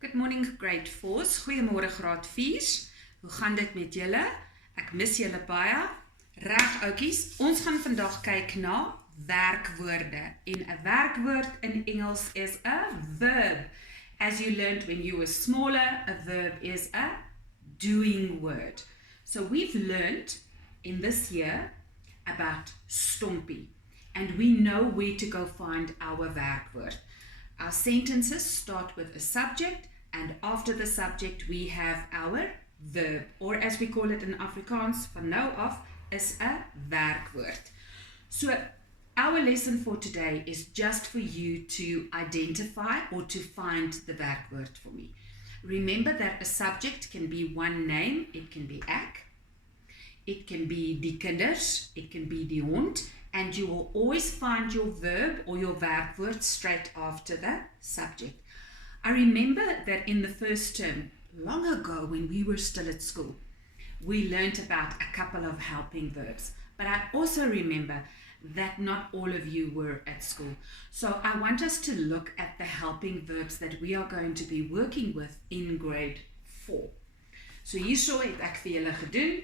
Good morning grade 4's, goeiemôre graad 4's. Hoe gaan dit met julle? Ek mis julle baie. Reg oukies, ons gaan vandag kyk na werkwoorde. En 'n werkwoord in Engels is a verb. As you learned when you were smaller, a verb is a doing word. So we've learned in this year about stompie. And we know where to go find our werkwoord. Our sentences start with a subject, and after the subject we have our verb, or as we call it in Afrikaans, van nou af, is a werkwoord. So our lesson for today is just for you to identify or to find the werkwoord for me. Remember that a subject can be one name, it can be ek, it can be die kinders, it can be die hond, and you will always find your verb or your werkwoord straight after the subject. I remember that in the first term, long ago when we were still at school, we learnt about a couple of helping verbs. But I also remember that not all of you were at school. So I want us to look at the helping verbs that we are going to be working with in grade 4. So hierso het ek vir julle gedoen.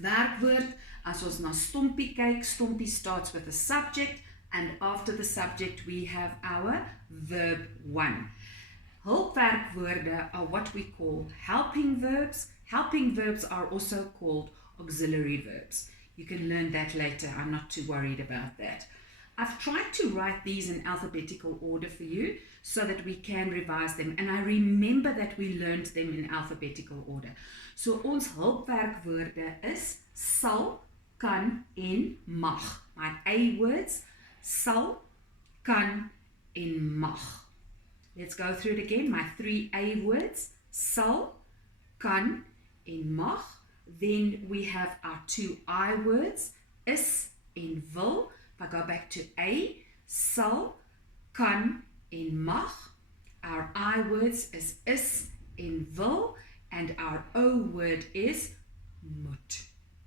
Werkwoord, as ons na stompie kyk, stompie starts with a subject, and after the subject we have our verb 1. Hulpwerkwoorde are what we call helping verbs. Helping verbs are also called auxiliary verbs. You can learn that later, I'm not too worried about that. I've tried to write these in alphabetical order for you so that we can revise them, and I remember that we learned them in alphabetical order. So ons hulpwerkwoorde is sal, kan en mag. My A words, sal, kan en mag. Let's go through it again. My 3 A words, sal, kan en mag. Then we have our 2 I words, is en wil. If I go back to A, sal, kan en mag. Our I words is en wil, and our O word is moet.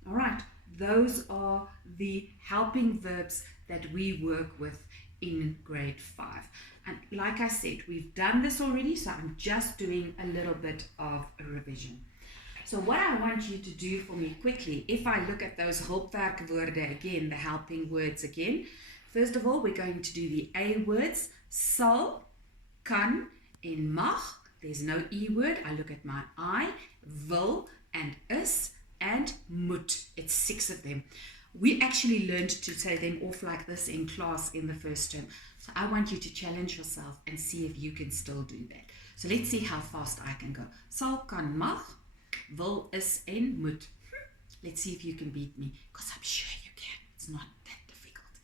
All right, those are the helping verbs that we work with in grade 5. And like I said, we've done this already, so I'm just doing a little bit of a revision. So what I want you to do for me quickly, if I look at those hulpwerkwoorde again, the helping words again, first of all, we're going to do the A words, sal, kan en mag. There's no E word. I look at my I, wil and is and moet. It's 6 of them. We actually learned to say them off like this in class in the first term. So I want you to challenge yourself and see if you can still do that. So let's see how fast I can go. Sal, kan, mag, wil, is en moet. Let's see if you can beat me, because I'm sure you can. It's not that difficult.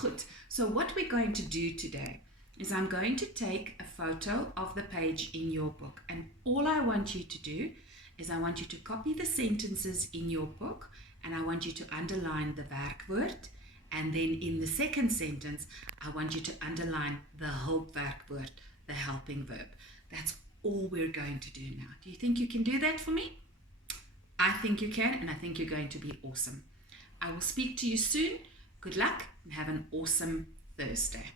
Good. So what we're going to do today is I'm going to take a photo of the page in your book, and all I want you to do is I want you to copy the sentences in your book, and I want you to underline the werkwoord, and then in the second sentence I want you to underline the hulpwerkwoord, the helping verb. That's all we're going to do now. Do you think you can do that for me? I think you can, and I think you're going to be awesome. I will speak to you soon. Good luck and have an awesome Thursday.